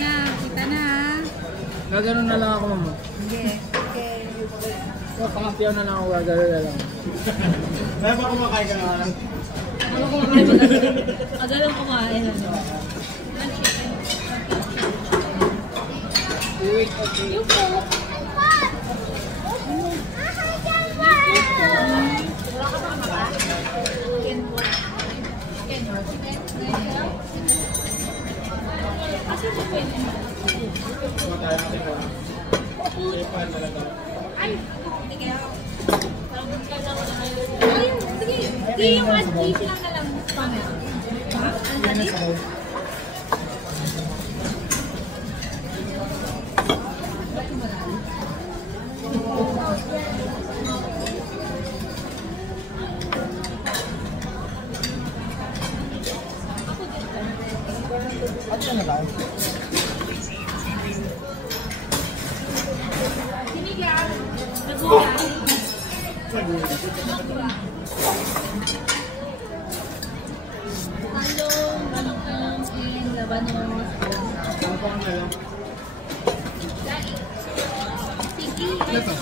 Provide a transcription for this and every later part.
na. Kita na. Gaganon na lang ako, mama. Hindi. Okay. Pangapiyaw na lang ako, gaganon na lang. Kaya ba kumakain ka na lang? Ano kumakain mo na? Agalang kumain. Wait, okay. Yung po. Wala ka pa maka? Kasi mo pwede. Kumakain natin ko. Safe talaga. Ay! Sige. Sige. Sige yung advice lang na lang. Ha? Ang dali? At yan na lang. Sinigang. Nagulang. Talong, balong, and labanos. Ano pa na lang? Sige. Ito.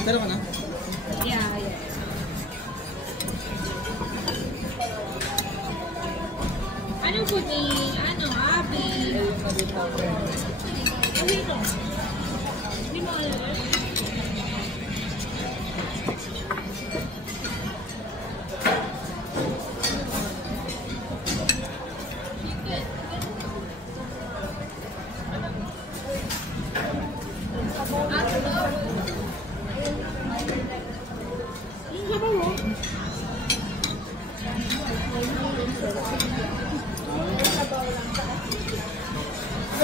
Pero ka na? Yeah. Anong food ni, Abi? Ano ito? Hindi mo alam.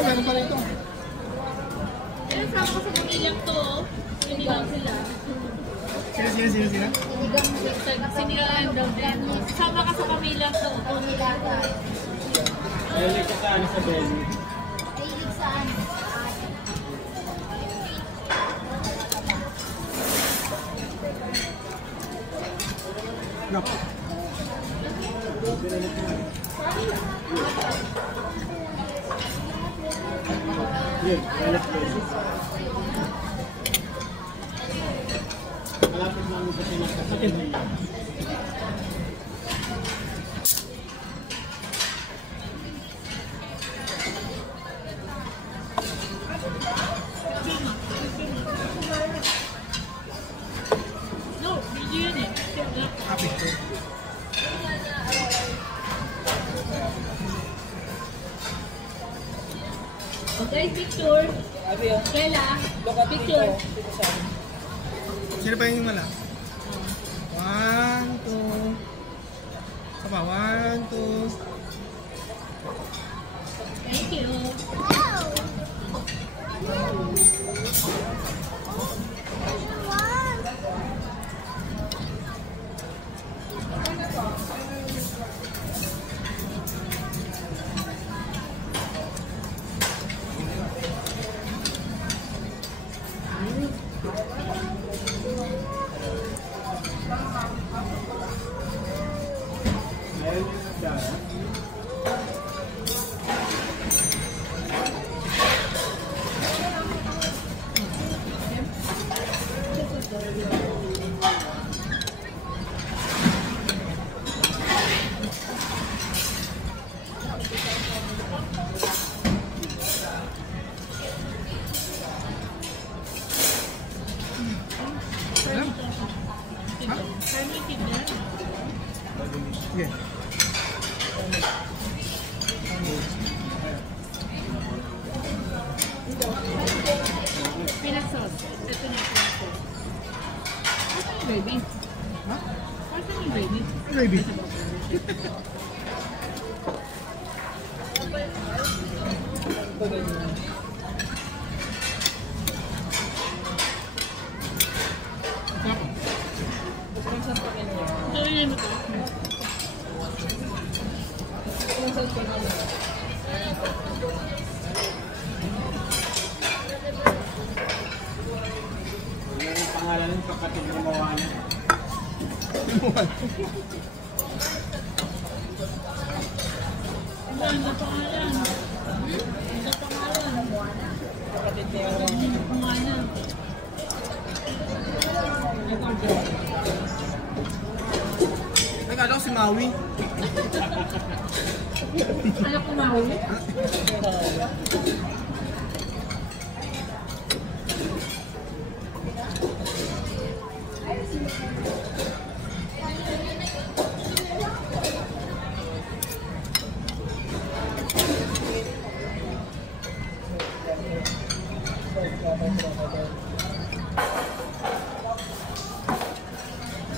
Meron pa rito. Sama ko sa pamilyang to, sinigang sila. Sino? Sinigang daw din. Sama ka sa pamilyang to. Mahilig ka sa ano sa belly. Mahilig saan? No. Yun, mahilig ka. Malapit namin sa pinagkasakit nila. No, video yun eh. Happy to. Okay, picture. Kela, picture. Sino pa yung mala? 1, 2. Sapa, 1, 2. Thank you. Mahilig ka. Yeah. Peanut sauce. Ito na yung peanut sauce. Ito yung gravy. Ha? Ito yung gravy. Gravy. Ito yung ito. Ano yung pangalan ng kapatid ni Moana? Ano pangalan? Ano pangalan? Kapatid niya yung Ano pangalan? Nagkala ko si Maui. Ano kumawi?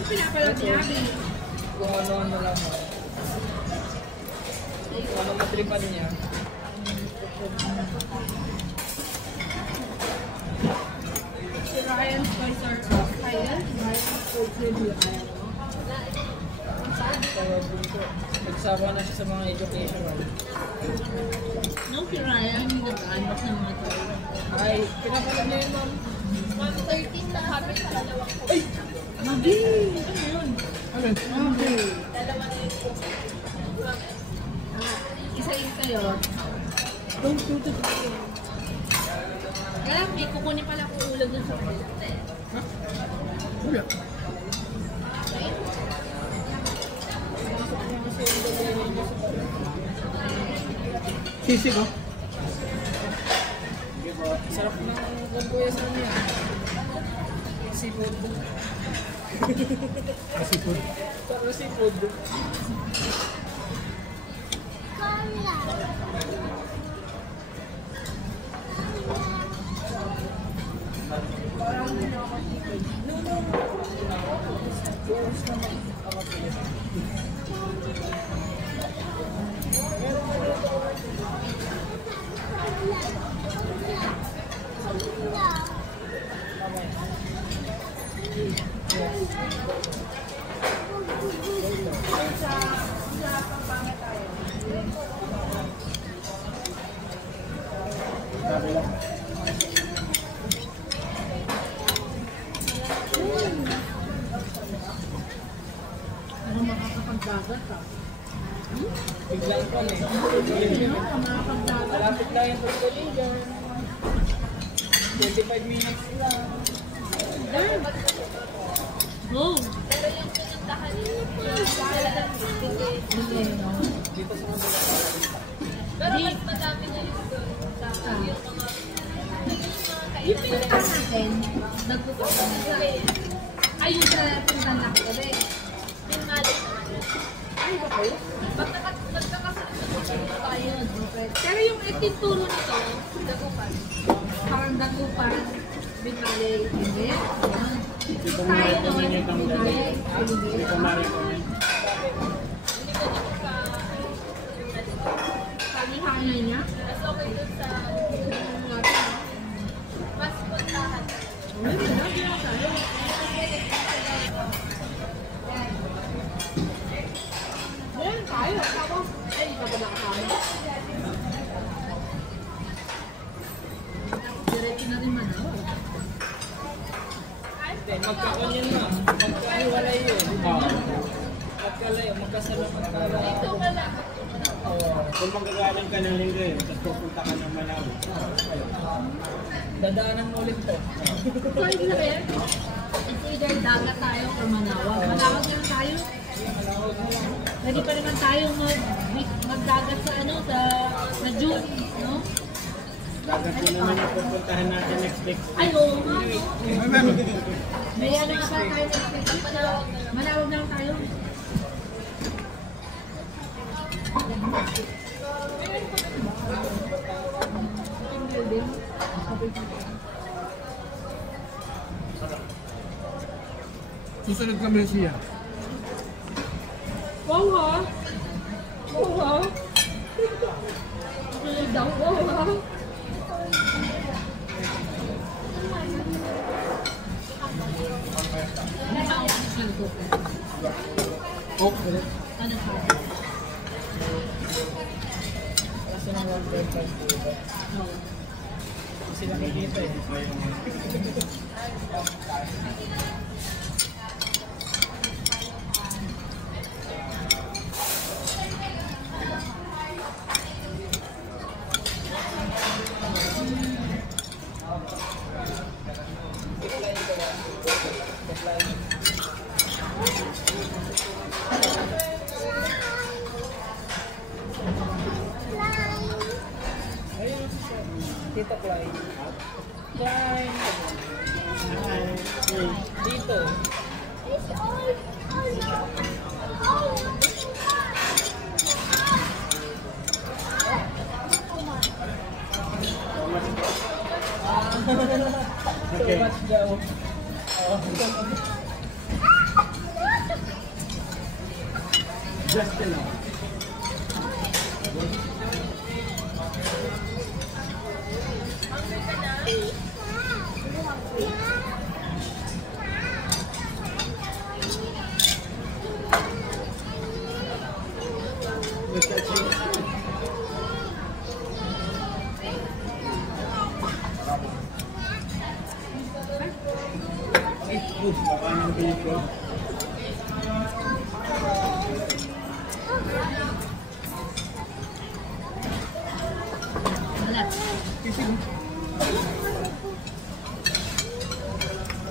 Pinapalag niya. kung ano-ano lang. Kung ano matripan niya. Si Ryan Spicer. Ryan? Ryan Spicer. Tawag din ko. Nagsama na siya sa mga educational. No, si Ryan, hindi nag-aanos ng mga tao. Ay, pinapanood niya yun, ma'am. 1:13 na happy sa dalawang ko. Ay! Magi! Ano yun? Ano? Magi! Isa yung sa'yo. Don't do the video. Kaya may kukunin pala akong ulag dun sa kanila. Wala. Sisig oh. Sarap ng gagawin sa niya. Seafood. Sipod. Sarap seafood. Ano makakapagdagat ka? Biglang pa eh. Makakapagdagat. Malapit lang yung pagkaligan. 25 minutes lang. Go! Dito sa mga Pero mas madami na yung doon. Yung pinaka natin, nagpupunta na ayun sa punta na ko rin. Yung mali naman. Ay, ba kayo? Ba't nagkakasunod tayo? Pero yung itituro nito, dagupan. Parang dagupan, binali, hindi. Hindi ko Tayo doon, ma-recommend yung binali, Hindi hindi. ko ma-recommend. Palihanay niya. Mas okay dun sa mas puntahan. Uy, malaki na tayo. Ayan, tayo. Tapos, ay, kabala ka tayo. Diretso na rin Manaw. Hindi, magkakanyan na. Magkahiwalay yun. Magkalayo, magkasama magkalayo. Ito ka lang. Kung magagaling ka ng linggo eh, tapos pupunta ka ng Malawi. Dadaanan mo ulit to. Pwede na rin. It's either dagat tayo or Manawag. Manawag lang tayo. Pwede pa naman tayo magdagat sa ano, sa June, no? Dagat na naman yung pupuntahan natin next week. Ay, oo nga, no? Ay, meron. May ano nga ba tayo next week? Manawag lang tayo. Susunod kami siya. Wow, ha? Wow, ha? Tulog daw, wow, ha? Oh, Ano pa? Kasi ng 1.5. Kasi nakikita eh. Tita Klein. Klein. Dito. So Okay. much daw. Just enough. Baka ng bigo. Wala. Sisig.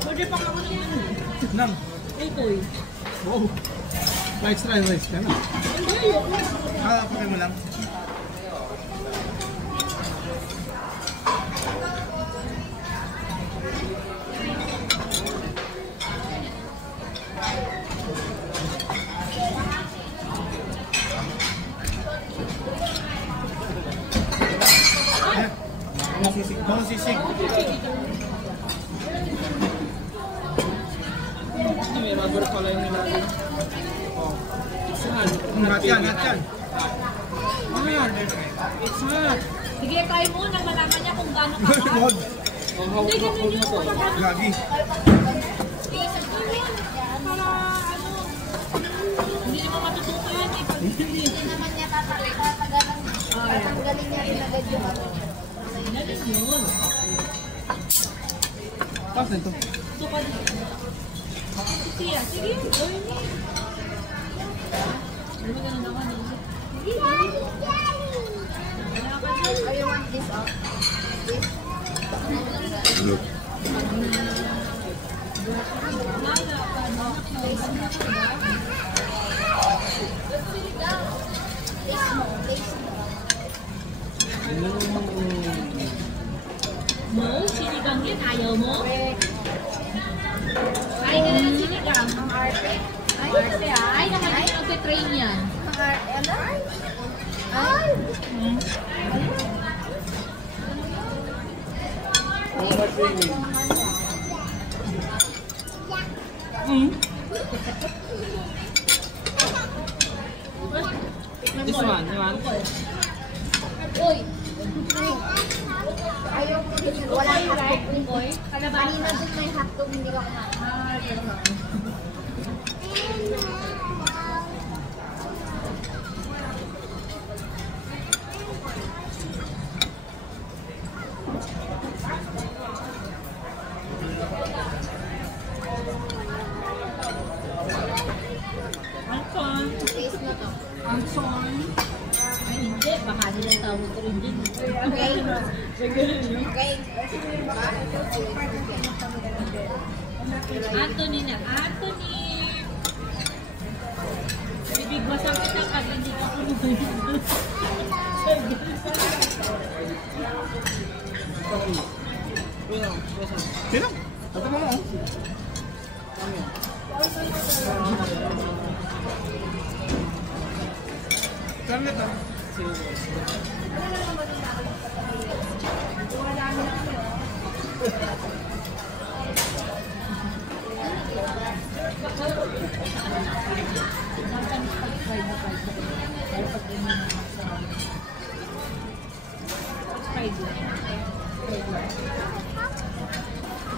Order pa ako ng ano. Nam. Itoy. Wow. Rice ka na. Pakay mo lang. Mga sisig. May rubber pala yung nilalagay. It's hot. Hot yan. It's hot. Sige, kain mo nang malaman niya kung gaano ka. Wag. Oh, hawak mo to. Lagi. Para ano, hindi naman matututo yan eh. Pag hindi. Hindi naman niya tatanggalin niya rin agad yung ano. Galing yun. Tapos nito. Ito ka din. Siya, sige. Gawin mo. Ano ba ganun ako? Sige. Wala ka dyan. Oh, you want this off? This? Taste mo. No, sinigang yan. Ayaw mo? Kain ka na ng sinigang. Ang arte. Ay, ay naman din ang train yan. Ang arte. Ano? Ay! This one, you want? Uy! Ayaw ko din. Walang hotdog. Uy! Kanina din may hotdog, hindi ka kumain. Anton! Taste mo to. Anton! Ay, hindi. Baka nilang tawag ko rin din. Okay? Okay. Anthony na. Anthony! Bibig masakit ang pag hindi ka kumuhin. Sino? Ito mo. Saan ito?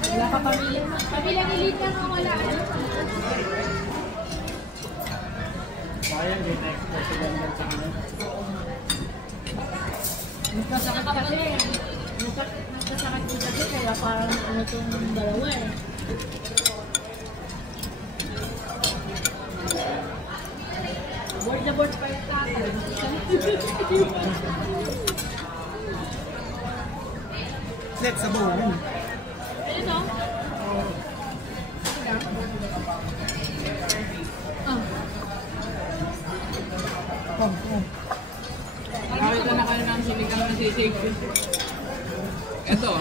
Wala ka pamilya. Pamilyang elite ka nga wala. Sayang, din next president lang sa kanya. Nagkasakit kasi. Nagkasakit ko kasi kaya parang ano itong dalawa eh. Board na board pa yung tatay. Let's go. Ito? Ah. Oh. Nakita na kayo ng sinigang na sisig. Ito.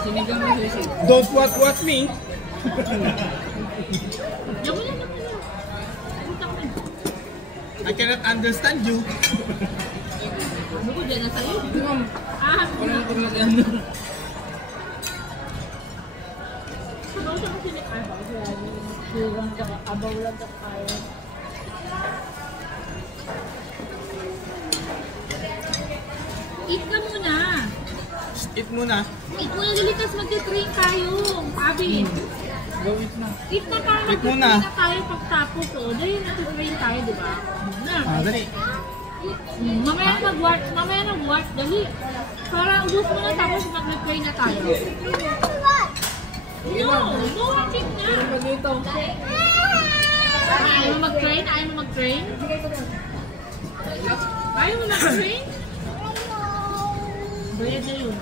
Sinigang na sisig. Don't what me. Diyan mo lang naman. Punta ko na. I cannot understand you. Ano ko dyan na sa'yo? Ah, Walang ko na yan. sabaw siya kasi ni Arba. Durang ka, abaw lang ka kaya. Eat ka muna. Eat muna. Eat muna, Lilitas, magte-train tayo. Abi, Go eat na. eat na tayo, Eat magte-train muna. na tayo pagtapos. O, dahil nag-train tayo, di ba? Na. Dali. Mamaya nag-watch, dali. Para ubus mo na tapos mag-train na tayo. No, no watching na. Pero pa dito. Ayaw mo mag-train? Ayaw mo mag-train? Ayaw mo mag-train? Bayad na yun.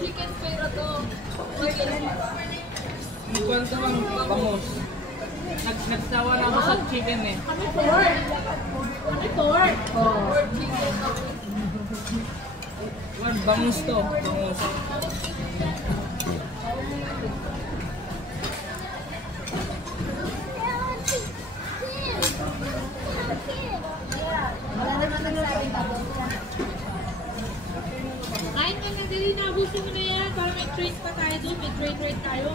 Chicken pero to. Ang kwento lang, bangus. Nagsawa na ako sa chicken eh. Kami pork. Kami pork. Oh. Man, bangus to. Bangus. Wala naman nagsabi tapos. Kain ka na, dali na. Abusin mo na yan. Para may treat pa tayo doon. May treat tayo.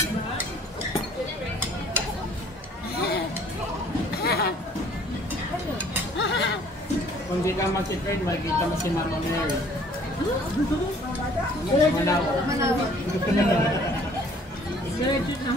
Diba? Kung di ka mag-train, makikita mo si Mama Mary. Manawa. Manawag. Diretso na.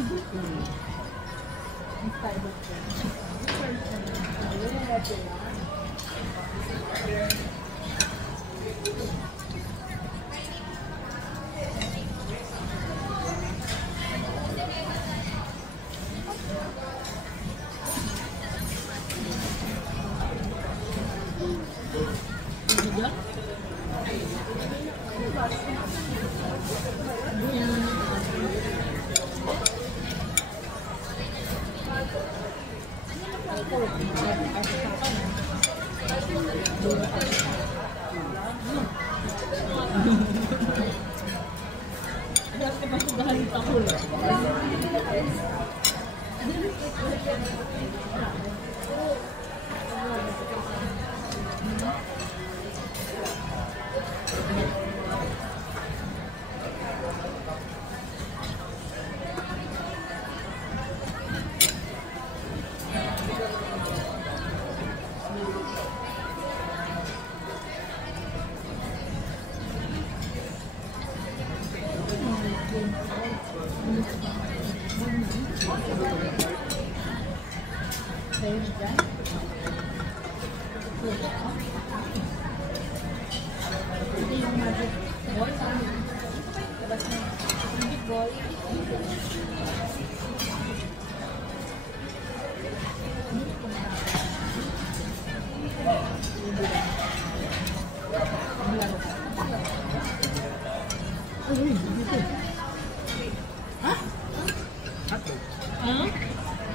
Ano?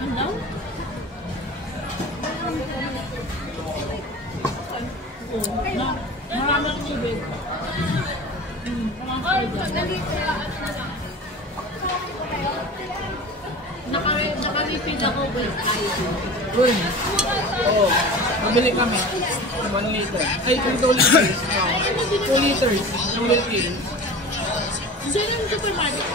Ano? Maraming tubig. Naka-repeat ako with ice. Uy. Oo. Mabili kami. 1 liter. Ay, 2 liters. 2 liters. Ng milk tea. Diyan ang supermarket.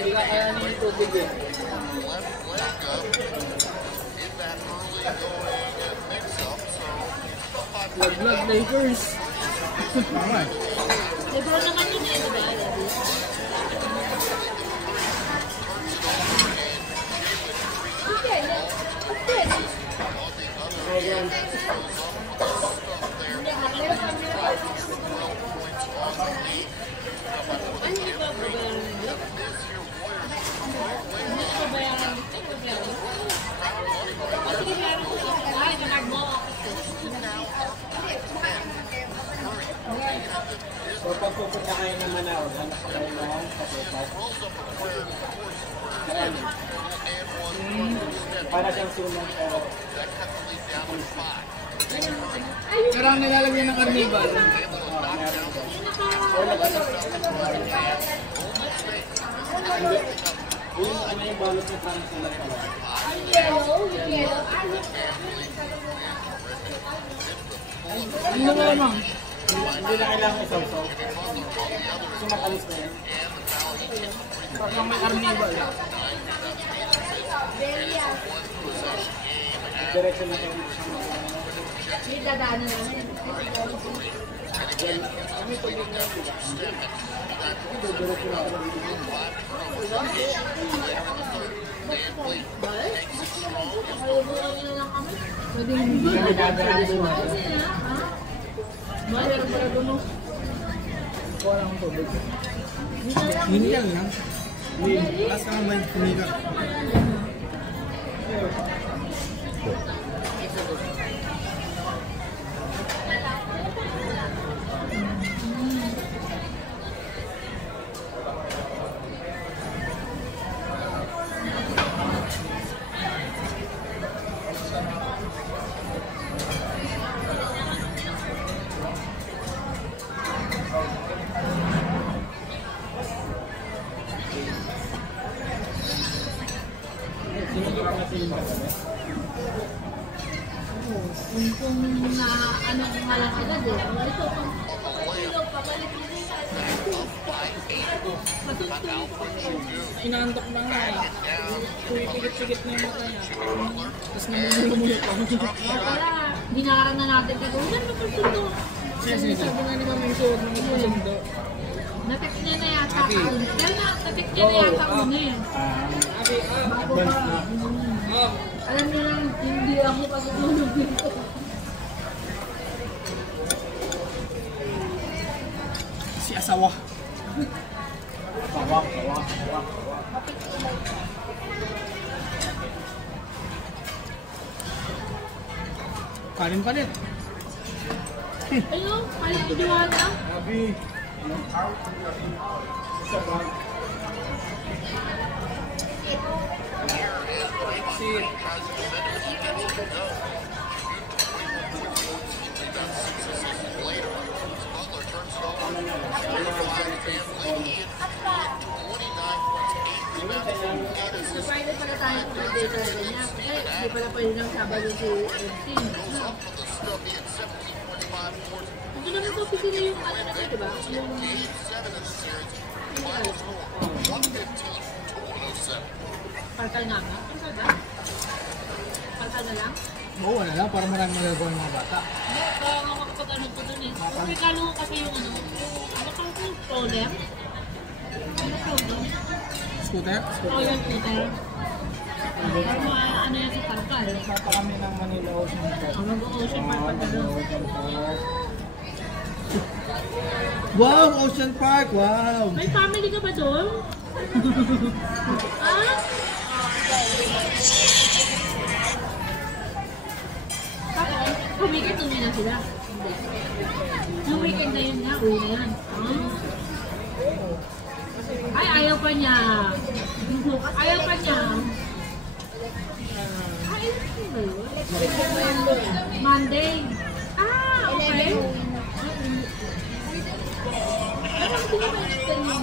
Kaya yung tubig eh. Vlog Lakers. Alright. Lebron naman yun eh, diba? Ano yung ba babayaran nila? Hindi ko bayaran nito. Sige, bayaran ko. Ay, nag mo ako. So, pupunta kayo ng Manao, hanap ko kayo ng Kapupat. Para siyang suman pero Pero ang nilalagyan ng carnival. yung ano yung balot na parang sulat pala. Ano ba naman? Hindi na kailangan isaw-saw. Kasi matalis na yan. Parang may carnival. Diretso na kayo dito sa mga. Yung dadaanan namin. Kami tubig na sila. Diretso na kayo dito. Pwede hindi. Kami dadaan dito. Meron pala doon. Walang tubig. Hinigal lang. Tapos ka naman hinigal. Sinigurang na sila yung kagabi. Kung na ano kung halang agad eh. Ito, kung ilaw pa, balik mo rin. Inaantok lang na eh. Pumipigit-pigit na yung mata niya. Tapos namumulumulot ako. Wala, binaran na natin kagawin. Ano pa ito? Sabi nga ni Mama yung suot ng sundo. Natik niya na yata ako. Kaya natik niya na yata ako na eh. Bago pa. Alam niyo lang, hindi ako pagkatulog dito. Si asawa. Tawak. Kanin pa din. Ayun, kalit ko diwata. Sabi. Sa bag. Friday pala tayo kung day talaga niya. Hindi pala pwede ng Sabado si MC. Ito naman sa opisina yung ano na ito, diba? Yung... Palkal na ba? Palkal ba? Palkal na lang? Oo, wala lang. Para maraming magagawa ng mga bata. Kaya nga makapag-ano ko dun eh. Kung regalo ko kasi yung ano, ano ka yung problem? Ano problem? Scooter? Oo, yung scooter. Para ano yan sa Palkal. Sapa kami ng Manila Ocean Park. Ang mag-ocean park pa dun. Wow! Ocean Park! Wow! May family ka ba doon? Ah? Kung weekend, uwi na sila. Yung weekend na yun nga, uwi na yan. Ay, ayaw pa niya. Ayaw pa niya. Ay, ano ba yun? Monday. Ah, okay. Parang hindi naman explain mo.